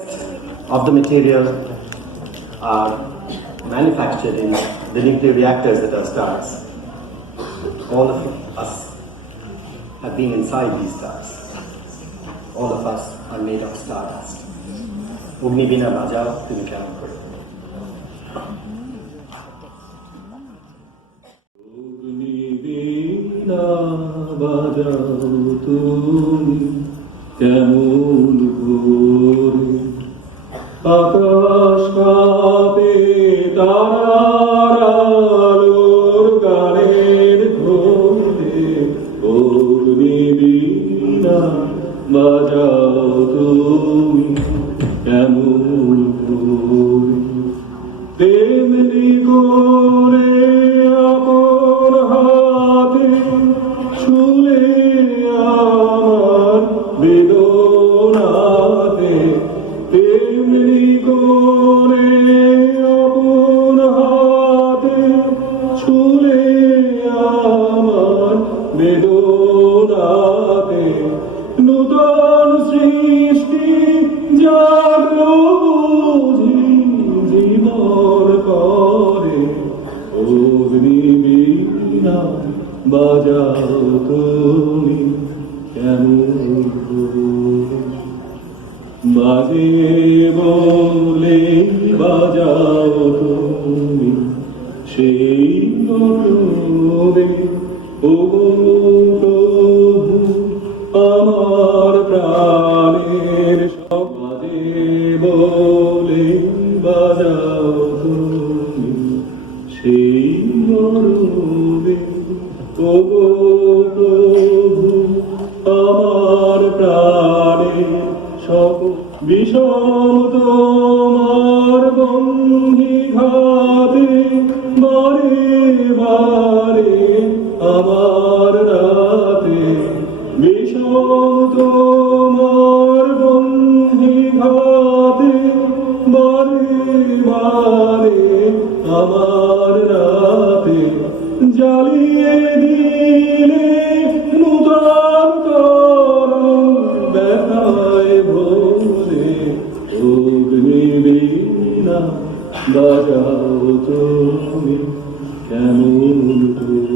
of the material are manufactured in the nuclear reactors that are stars. All of us have been inside these stars. All of us are made of stardust. Ogni bina bajao, tumi kenon kore. বাজাও তুমি কেমন করে আকাশ কাঁপে তারার আলোর গানের ঘোরে অগ্নি বীণা বাজাও তুমি কেমন করে তেমনি করে আপন হাতে ছুলে আমার বেদনাতে তেমনি করে আপন হাতে ছুলে আমার বেদনাতে নূতন সৃষ্টি জাগলো বুঝি জীবন করে অগ্নি বীণা বাজাও তুমি কেমন করে বাজে বলে বাজাও তুমি সেই গরবে ও প্রভু আমার প্রাণের সব বাজে বলে বাজাও তুমি সেই গরবে ও প্রভু আমার প্রাণের সব বিষম তোমার বন্ধি ঘাতে বারে বারে আমার রাতে বিষম তোমার বন্ধি ঘাতে বারে বারে আমার রাতে জ্বালিয়ে দিলে নূতন করণ ব্যথায় ভরে অগ্নি বীণা বাজাও তুমি কেমন করে